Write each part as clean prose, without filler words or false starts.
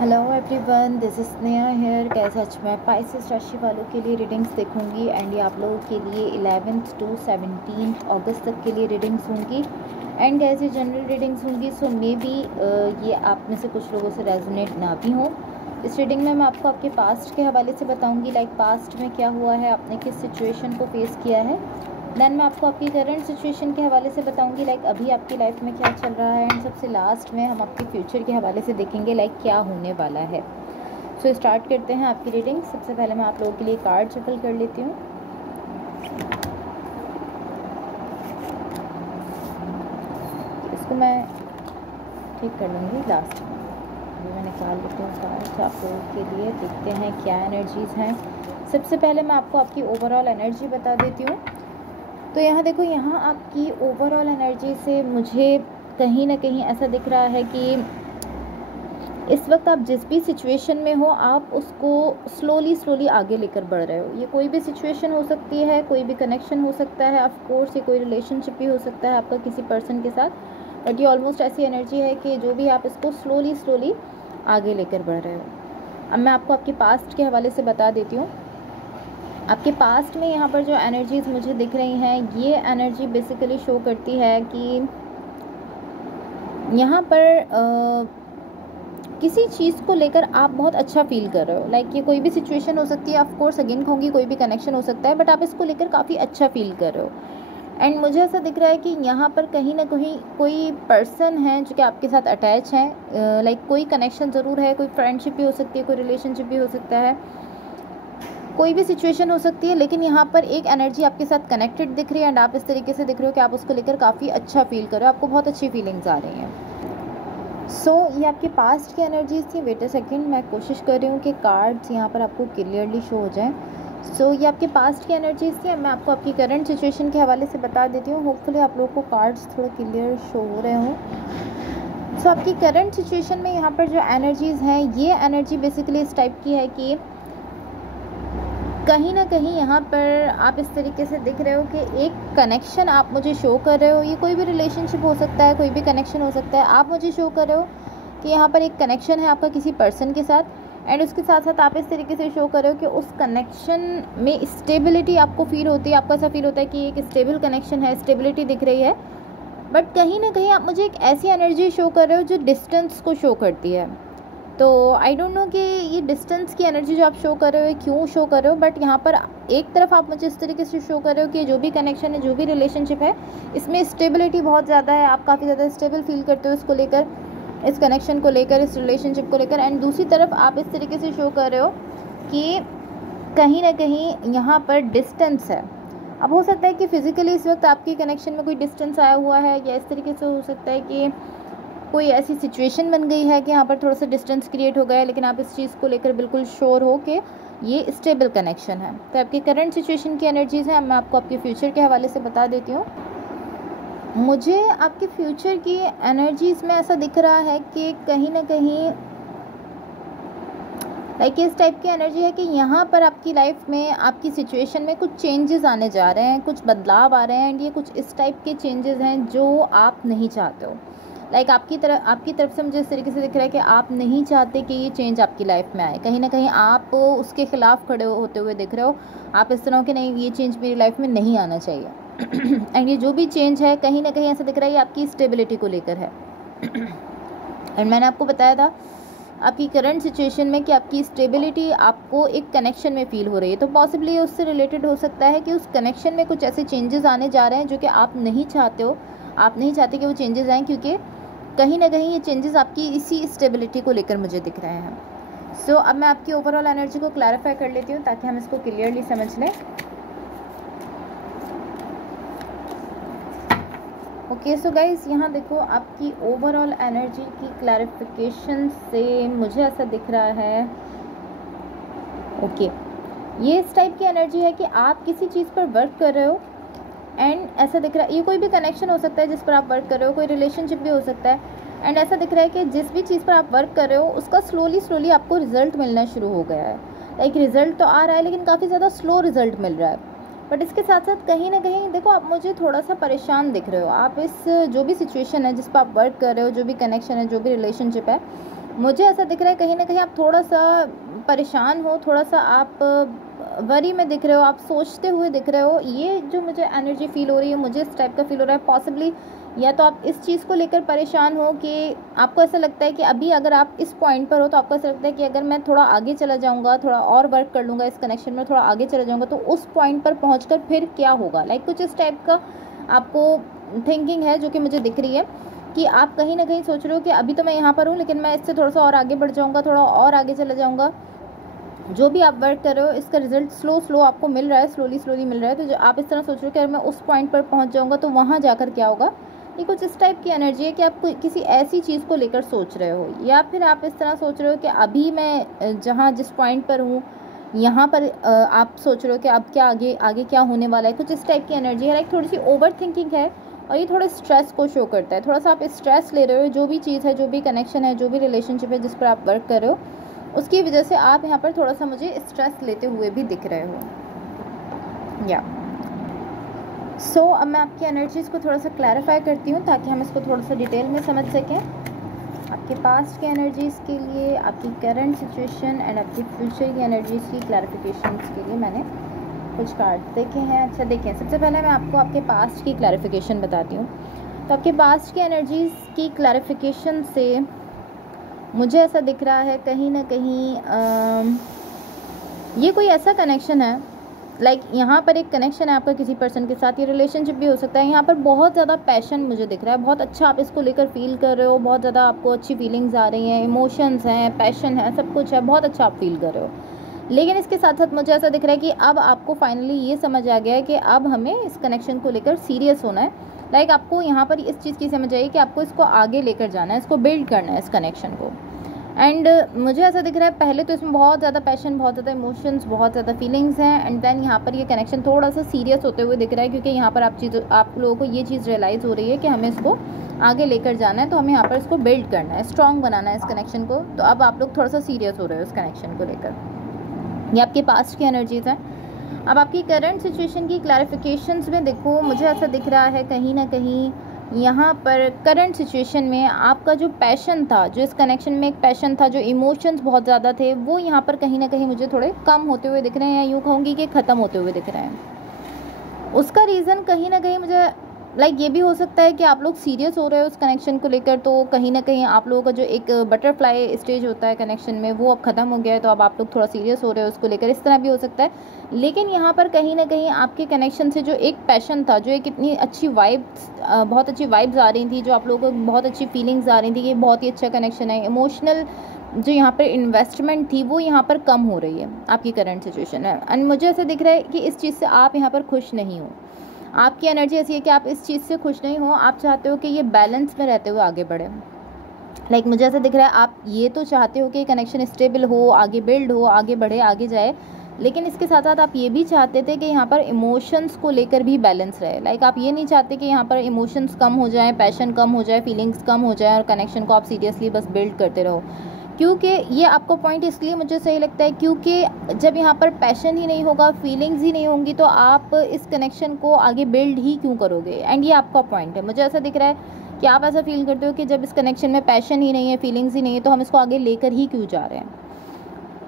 Hello everyone, this is Sneha here. कैसे आज मैं पाइसेस राशि वालों के लिए रीडिंग्स देखूंगी एंड ये आप लोगों के लिए 11th to 17th अगस्त तक के लिए रीडिंग्स होंगी एंड कैसे जनरल रीडिंग्स होंगी। सो मे बी ये आप में से कुछ लोगों से रेजोनेट ना भी हो। इस रीडिंग में मैं आपको आपके पास्ट के हवाले से बताऊंगी, लाइक पास्ट में क्या हुआ है, आपने किस सिचुएशन को फेस किया है। देन मैं आपको आपकी करंट सिचुएशन के हवाले से बताऊंगी, लाइक अभी आपकी लाइफ में क्या चल रहा है। एंड सबसे लास्ट में हम आपके फ्यूचर के हवाले से देखेंगे, लाइक क्या होने वाला है। सो स्टार्ट करते हैं आपकी रीडिंग। सबसे पहले मैं आप लोगों के लिए कार्ड शफल कर लेती हूँ। इसको मैं ठीक कर लूँगी लास्ट में। अभी मैं निकाल लेती हूँ कार्ड आप लोगों के लिए, देखते हैं क्या एनर्जीज़ हैं। सबसे पहले मैं आपको आपकी ओवरऑल एनर्जी बता देती हूँ। तो यहाँ देखो, यहाँ आपकी ओवरऑल एनर्जी से मुझे कहीं ना कहीं ऐसा दिख रहा है कि इस वक्त आप जिस भी सिचुएशन में हो, आप उसको स्लोली आगे लेकर बढ़ रहे हो। ये कोई भी सिचुएशन हो सकती है, कोई भी कनेक्शन हो सकता है, ऑफ कोर्स ये कोई रिलेशनशिप भी हो सकता है आपका किसी पर्सन के साथ। बट ये ऑलमोस्ट ऐसी एनर्जी है कि जो भी आप इसको स्लोली आगे लेकर बढ़ रहे हो। अब मैं आपको आपके पास्ट के हवाले से बता देती हूँ। आपके पास्ट में यहाँ पर जो एनर्जीज़ मुझे दिख रही हैं, ये एनर्जी बेसिकली शो करती है कि यहाँ पर किसी चीज़ को लेकर आप बहुत अच्छा फील कर रहे हो। लाइक ये कोई भी सिचुएशन हो सकती है, ऑफ कोर्स अगेन कहूँगी कोई भी कनेक्शन हो सकता है, बट आप इसको लेकर काफ़ी अच्छा फील कर रहे हो। एंड मुझे ऐसा दिख रहा है कि यहाँ पर कहीं ना कहीं कोई पर्सन है जो कि आपके साथ अटैच है। लाइक कोई कनेक्शन ज़रूर है, कोई फ्रेंडशिप भी हो सकती है, कोई रिलेशनशिप भी हो सकता है, कोई भी सिचुएशन हो सकती है, लेकिन यहाँ पर एक एनर्जी आपके साथ कनेक्टेड दिख रही है एंड आप इस तरीके से दिख रहे हो कि आप उसको लेकर काफ़ी अच्छा फील कर रहे हो, आपको बहुत अच्छी फीलिंग्स आ रही हैं। सो ये आपके पास्ट की एनर्जीज थी। वेट अ सेकंड, मैं कोशिश कर रही हूँ कि कार्ड्स यहाँ पर आपको क्लियरली शो हो जाएं। सो ये आपके पास्ट की एनर्जीज थी। मैं आपको आपकी करंट सिचुएशन के हवाले से बता देती हूँ। होपफुली आप लोगों को कार्ड्स थोड़ा क्लियर शो हो रहे हों। सो आपकी करंट सिचुएशन में यहाँ पर जो एनर्जीज़ हैं, ये एनर्जी बेसिकली इस टाइप की है कि कहीं ना कहीं यहाँ पर आप इस तरीके से दिख रहे हो कि एक कनेक्शन आप मुझे शो कर रहे हो। ये कोई भी रिलेशनशिप हो सकता है, कोई भी कनेक्शन हो सकता है। आप मुझे शो कर रहे हो कि यहाँ पर एक कनेक्शन है आपका किसी पर्सन के साथ, एंड उसके साथ साथ आप इस तरीके से शो कर रहे हो कि उस कनेक्शन में स्टेबिलिटी आपको फील होती है। आपको ऐसा फील होता है कि एक स्टेबल कनेक्शन है, स्टेबिलिटी दिख रही है। बट कहीं ना कहीं आप मुझे एक ऐसी एनर्जी शो कर रहे हो जो डिस्टेंस को शो करती है। तो आई डोंट नो कि ये डिस्टेंस की एनर्जी जो आप शो कर रहे हो क्यों शो कर रहे हो, बट यहाँ पर एक तरफ आप मुझे इस तरीके से शो कर रहे हो कि जो भी कनेक्शन है, जो भी रिलेशनशिप है, इसमें स्टेबिलिटी बहुत ज़्यादा है। आप काफ़ी ज़्यादा स्टेबल फील करते हो इसको लेकर, इस कनेक्शन को लेकर, इस रिलेशनशिप को लेकर। एंड दूसरी तरफ आप इस तरीके से शो कर रहे हो कि कहीं ना कहीं यहाँ पर डिस्टेंस है। अब हो सकता है कि फिज़िकली इस वक्त आपकी कनेक्शन में कोई डिस्टेंस आया हुआ है, या इस तरीके से हो सकता है कि कोई ऐसी सिचुएशन बन गई है कि यहाँ पर थोड़ा सा डिस्टेंस क्रिएट हो गया है, लेकिन आप इस चीज़ को लेकर बिल्कुल श्योर हो कि ये स्टेबल कनेक्शन है। तो आपकी करंट सिचुएशन की एनर्जीज़ हैं। मैं आपको आपके फ्यूचर के हवाले से बता देती हूँ। मुझे आपके फ्यूचर की एनर्जीज़ में ऐसा दिख रहा है कि कहीं ना कहीं लाइक इस टाइप की एनर्जी है कि यहाँ पर आपकी लाइफ में, आपकी सिचुएशन में कुछ चेंजेस आने जा रहे हैं, कुछ बदलाव आ रहे हैं। एंड ये कुछ इस टाइप के चेंजेस हैं जो आप नहीं चाहते हो। लाइक आपकी तरफ से मुझे इस तरीके से दिख रहा है कि आप नहीं चाहते कि ये चेंज आपकी लाइफ में आए। कहीं ना कहीं आप उसके खिलाफ खड़े होते हुए दिख रहे हो। आप इस तरह हो कि नहीं, ये चेंज मेरी लाइफ में नहीं आना चाहिए। एंड ये जो भी चेंज है, कहीं ना कहीं ऐसा दिख रहा है ये आपकी स्टेबिलिटी को लेकर है। एंड मैंने आपको बताया था आपकी करंट सिचुएशन में कि आपकी स्टेबिलिटी आपको एक कनेक्शन में फील हो रही है। तो पॉसिबली उससे रिलेटेड हो सकता है कि उस कनेक्शन में कुछ ऐसे चेंजेस आने जा रहे हैं जो कि आप नहीं चाहते हो। आप नहीं चाहते कि वो चेंजेस आएँ, क्योंकि कहीं ना कहीं ये चेंजेस आपकी इसी स्टेबिलिटी को लेकर मुझे दिख रहे हैं। सो अब मैं आपकी ओवरऑल एनर्जी को क्लैरिफाई कर लेती हूँ ताकि हम इसको क्लियरली समझ लें। ओके, सो गाइज यहाँ देखो, आपकी ओवरऑल एनर्जी की क्लैरिफिकेशन से मुझे ऐसा दिख रहा है, ओके, ये इस टाइप की एनर्जी है कि आप किसी चीज़ पर वर्क कर रहे हो। एंड ऐसा दिख रहा है, ये कोई भी कनेक्शन हो सकता है जिस पर आप वर्क कर रहे हो, कोई रिलेशनशिप भी हो सकता है। एंड ऐसा दिख रहा है कि जिस भी चीज़ पर आप वर्क कर रहे हो उसका स्लोली आपको रिजल्ट मिलना शुरू हो गया है। लाइक रिजल्ट तो आ रहा है, लेकिन काफ़ी ज़्यादा स्लो रिजल्ट मिल रहा है। बट इसके साथ साथ कहीं ना कहीं देखो, आप मुझे थोड़ा सा परेशान दिख रहे हो। आप इस जो भी सिचुएशन है जिस पर आप वर्क कर रहे हो, जो भी कनेक्शन है, जो भी रिलेशनशिप है, मुझे ऐसा दिख रहा है कहीं ना कहीं आप थोड़ा सा परेशान हो, थोड़ा सा आप वरी में दिख रहे हो, आप सोचते हुए दिख रहे हो। ये जो मुझे एनर्जी फील हो रही है, मुझे इस टाइप का फील हो रहा है। पॉसिबली या तो आप इस चीज़ को लेकर परेशान हो कि आपको ऐसा लगता है कि अभी अगर आप इस पॉइंट पर हो तो आपको ऐसा लगता है कि अगर मैं थोड़ा आगे चला जाऊंगा, थोड़ा और वर्क कर लूँगा इस कनेक्शन में, थोड़ा आगे चला जाऊंगा तो उस पॉइंट पर पहुंचकर फिर क्या होगा। लाइक कुछ इस टाइप का आपको थिंकिंग है जो कि मुझे दिख रही है कि आप कहीं ना कहीं सोच रहे हो कि अभी तो मैं यहाँ पर हूँ लेकिन मैं इससे थोड़ा सा और आगे बढ़ जाऊँगा, थोड़ा और आगे चला जाऊँगा। जो भी आप वर्क कर रहे हो इसका रिजल्ट स्लो आपको मिल रहा है, स्लोली मिल रहा है। तो जो आप इस तरह सोच रहे हो कि अगर मैं उस पॉइंट पर पहुंच जाऊंगा तो वहां जाकर क्या होगा। ये कुछ इस टाइप की एनर्जी है कि आप किसी ऐसी चीज़ को लेकर सोच रहे हो, या फिर आप इस तरह सोच रहे हो कि अभी मैं जहाँ जिस पॉइंट पर हूँ यहाँ पर आप सोच रहे हो कि अब क्या आगे आगे क्या होने वाला है। कुछ इस टाइप की एनर्जी है। लाइक थोड़ी सी ओवर थिंकिंग है और ये थोड़े स्ट्रेस को शो करता है। थोड़ा सा आप स्ट्रेस ले रहे हो, जो भी चीज़ है, जो भी कनेक्शन है, जो भी रिलेशनशिप है जिस पर आप वर्क कर रहे हो, उसकी वजह से आप यहाँ पर थोड़ा सा मुझे स्ट्रेस लेते हुए भी दिख रहे हो। या अब मैं आपकी एनर्जीज़ को थोड़ा सा क्लैरिफाई करती हूँ ताकि हम इसको थोड़ा सा डिटेल में समझ सकें। आपके पास्ट के एनर्जीज़ के लिए, आपकी करंट सिचुएशन एंड आपकी फ्यूचर की एनर्जीज़ की क्लैरिफिकेशन के लिए मैंने कुछ कार्ड देखे हैं। अच्छा देखें, सबसे पहले मैं आपको आपके पास्ट की क्लैरिफिकेशन बताती हूँ। तो आपके पास्ट के एनर्जीज़ की क्लैरिफिकेशन से मुझे ऐसा दिख रहा है कहीं ना कहीं ये कोई ऐसा कनेक्शन है, लाइक यहाँ पर एक कनेक्शन है आपका किसी पर्सन के साथ, ये रिलेशनशिप भी हो सकता है। यहाँ पर बहुत ज़्यादा पैशन मुझे दिख रहा है, बहुत अच्छा आप इसको लेकर फील कर रहे हो, बहुत ज़्यादा आपको अच्छी फीलिंग्स आ रही हैं, इमोशंस हैं, पैशन है, सब कुछ है, बहुत अच्छा आप फील कर रहे हो। लेकिन इसके साथ साथ मुझे ऐसा दिख रहा है कि अब आपको फाइनली ये समझ आ गया है कि अब हमें इस कनेक्शन को लेकर सीरियस होना है। लाइक आपको यहाँ पर इस चीज़ की समझ आई कि आपको इसको आगे लेकर जाना है, इसको बिल्ड करना है इस कनेक्शन को। एंड मुझे ऐसा दिख रहा है पहले तो इसमें बहुत ज़्यादा पैशन, बहुत ज़्यादा इमोशंस, बहुत ज़्यादा फीलिंग्स हैं, एंड देन यहाँ पर ये कनेक्शन थोड़ा सा सीरियस होते हुए दिख रहा है, क्योंकि यहाँ पर आप लोगों को ये चीज़ रियलाइज़ हो रही है कि हमें इसको आगे लेकर जाना है, तो हमें यहाँ पर इसको बिल्ड करना है, स्ट्रॉन्ग बनाना है इस कनेक्शन को। तो अब आप लोग थोड़ा सा सीरियस हो रहे हो इस कनेक्शन को लेकर। ये आपके पास्ट की एनर्जीज़ हैं। अब आपकी करंट सिचुएशन की क्लैरिफिकेशंस में देखो, मुझे ऐसा दिख रहा है कहीं ना कहीं यहाँ पर करंट सिचुएशन में आपका जो पैशन था, जो इस कनेक्शन में एक पैशन था, जो इमोशंस बहुत ज़्यादा थे, वो यहाँ पर कहीं ना कहीं मुझे थोड़े कम होते हुए दिख रहे हैं, यूँ कहूँगी कि ख़त्म होते हुए दिख रहे हैं। उसका रीज़न कहीं ना कहीं मुझे लाइक ये भी हो सकता है कि आप लोग सीरियस हो रहे हो उस कनेक्शन को लेकर, तो कहीं ना कहीं आप लोगों का जो एक बटरफ्लाई स्टेज होता है कनेक्शन में, वो अब ख़त्म हो गया है, तो अब आप लोग थोड़ा सीरियस हो रहे हो उसको लेकर, इस तरह भी हो सकता है। लेकिन यहाँ पर कहीं ना कहीं आपके कनेक्शन से जो एक पैशन था, जो एक इतनी अच्छी वाइब्स, बहुत अच्छी वाइब्स आ रही थी, जो आप लोगों को बहुत अच्छी फीलिंग्स आ रही थी कि बहुत ही अच्छा कनेक्शन है, इमोशनल जो यहाँ पर इन्वेस्टमेंट थी वो यहाँ पर कम हो रही है आपकी करंट सिचुएशन है। एंड मुझे ऐसा दिख रहा है कि इस चीज़ से आप यहाँ पर खुश नहीं हो। आपकी एनर्जी ऐसी है कि आप इस चीज़ से खुश नहीं हो, आप चाहते हो कि ये बैलेंस में रहते हुए आगे बढ़े। लाइक मुझे ऐसा दिख रहा है आप ये तो चाहते हो कि कनेक्शन स्टेबल हो, आगे बिल्ड हो, आगे बढ़े, आगे जाए, लेकिन इसके साथ साथ आप ये भी चाहते थे कि यहाँ पर इमोशंस को लेकर भी बैलेंस रहे। लाइक आप ये नहीं चाहते कि यहाँ पर इमोशंस कम हो जाए, पैशन कम हो जाए, फीलिंग्स कम हो जाए और कनेक्शन को आप सीरियसली बस बिल्ड करते रहो। क्योंकि ये आपको पॉइंट इसलिए मुझे सही लगता है क्योंकि जब यहाँ पर पैशन ही नहीं होगा, फीलिंग्स ही नहीं होंगी, तो आप इस कनेक्शन को आगे बिल्ड ही क्यों करोगे। एंड ये आपका पॉइंट है। मुझे ऐसा दिख रहा है कि आप ऐसा फील करते हो कि जब इस कनेक्शन में पैशन ही नहीं है, फीलिंग्स ही नहीं है, तो हम इसको आगे लेकर ही क्यों जा रहे हैं।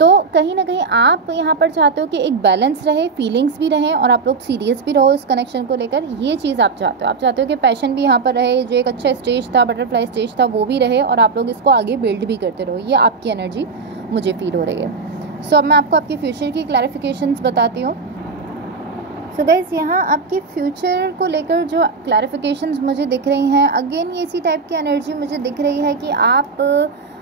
तो कहीं ना कहीं आप यहाँ पर चाहते हो कि एक बैलेंस रहे, फीलिंग्स भी रहें और आप लोग सीरियस भी रहो इस कनेक्शन को लेकर। ये चीज़ आप चाहते हो। आप चाहते हो कि पैशन भी यहाँ पर रहे, जो एक अच्छा स्टेज था, बटरफ्लाई स्टेज था, वो भी रहे और आप लोग इसको आगे बिल्ड भी करते रहो। ये आपकी एनर्जी मुझे फील हो रही है। अब मैं आपको आपकी फ्यूचर की क्लैरिफिकेशंस बताती हूँ। गाइस, यहाँ आपके फ्यूचर को लेकर जो क्लैरिफिकेशंस मुझे दिख रही हैं, अगेन ये इसी टाइप की एनर्जी मुझे दिख रही है कि आप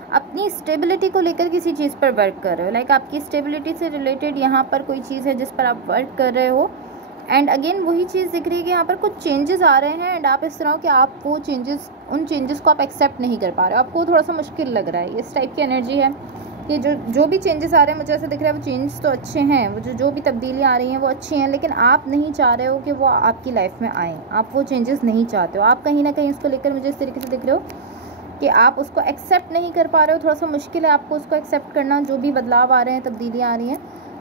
अपनी स्टेबिलिटी को लेकर किसी चीज़ पर वर्क कर रहे हो। लाइक आपकी स्टेबिलिटी से रिलेटेड यहाँ पर कोई चीज़ है जिस पर आप वर्क कर रहे हो। एंड अगेन वही चीज़ दिख रही है कि यहाँ पर कुछ चेंजेस आ रहे हैं एंड आप इस तरह कि आप वो चेंजेस, उन चेंजेस को आप एक्सेप्ट नहीं कर पा रहे हो, आपको थोड़ा सा मुश्किल लग रहा है। इस टाइप की एनर्जी है कि जो भी चेंजेस आ रहे हैं, मुझे ऐसा दिख रहा है वो चेंजेस तो अच्छे हैं, वो जो भी तब्दीलियाँ आ रही हैं वो अच्छी हैं, लेकिन आप नहीं चाह रहे हो कि वो आपकी लाइफ में आएँ। आप वो चेंजेस नहीं चाहते हो। आप कहीं ना कहीं उसको लेकर मुझे इस तरीके से दिख रहे हो कि आप उसको एक्सेप्ट नहीं कर पा रहे हो। थोड़ा सा मुश्किल है आपको उसको एक्सेप्ट करना, जो भी बदलाव आ रहे हैं, तब्दीलियाँ आ रही हैं।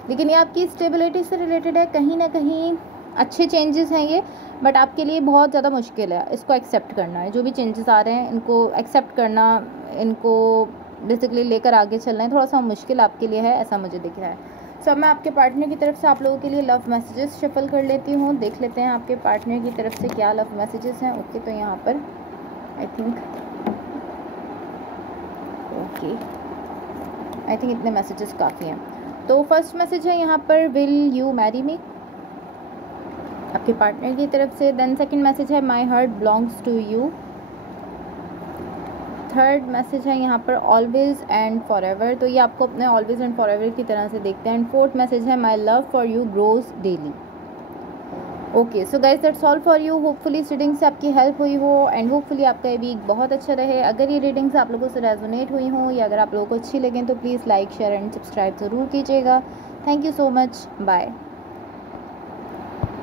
लेकिन ये आपकी स्टेबिलिटी से रिलेटेड है, कहीं ना कहीं अच्छे चेंजेस हैं ये, बट आपके लिए बहुत ज़्यादा मुश्किल है इसको एक्सेप्ट करना है। जो भी चेंजेस आ रहे हैं इनको एक्सेप्ट करना, इनको बेसिकली लेकर आगे चलना है, थोड़ा सा मुश्किल आपके लिए है, ऐसा मुझे दिख रहा है। सो अब मैं आपके पार्टनर की तरफ से आप लोगों के लिए लव मैसेजेस शफल कर लेती हूँ, देख लेते हैं आपके पार्टनर की तरफ से क्या लव मैसेजेस हैं। ओके, तो यहाँ पर आई थिंक इतने मैसेजेस काफ़ी हैं। तो फर्स्ट मैसेज है यहाँ पर, विल यू मैरी मी, आपके पार्टनर की तरफ से। देन सेकंड मैसेज है, my heart belongs to you. Third message है यहाँ पर, ऑलवेज एंड फॉर एवर, तो ये आपको अपने ऑलवेज एंड फॉर एवर की तरह से देखते हैं। एंड फोर्थ मैसेज है, my love for you grows daily. Okay, so guys that's all for you. Hopefully इस रीडिंग से आपकी हेल्प हुई हो एंड होपफुली आपका ये वीक बहुत अच्छा रहे। अगर ये रीडिंग्स आप लोगों से रेजोनेट हुई हों या अगर आप लोगों को अच्छी लगें तो please like share and subscribe ज़रूर कीजिएगा। Thank you so much, bye.